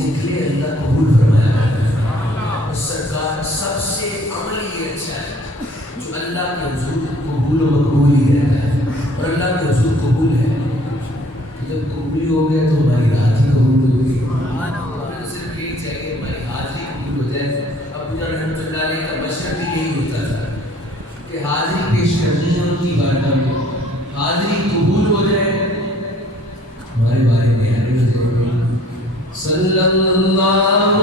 निकले अल्लाह कबूल फरमाया। सरकार सबसे अमली अच्छा है जो अल्लाह के हुजूर कबूल व मकबूल ही रहता है, और अल्लाह के हुजूर कबूल है। जब कबूल हो गया तो हमारी रात ही कबूल हो गई। सिर्फ यही चाहिए हमारी हाजिरी कबूल हो जाए। अबू जर रहमतुल्लाह अलैह का मशरब भी यही होता था कि हाजिरी पेश करनी है उनकी बारगाह में, हाजिरी कबूल हो जाए हमारे बारे में सल्लल्लाहु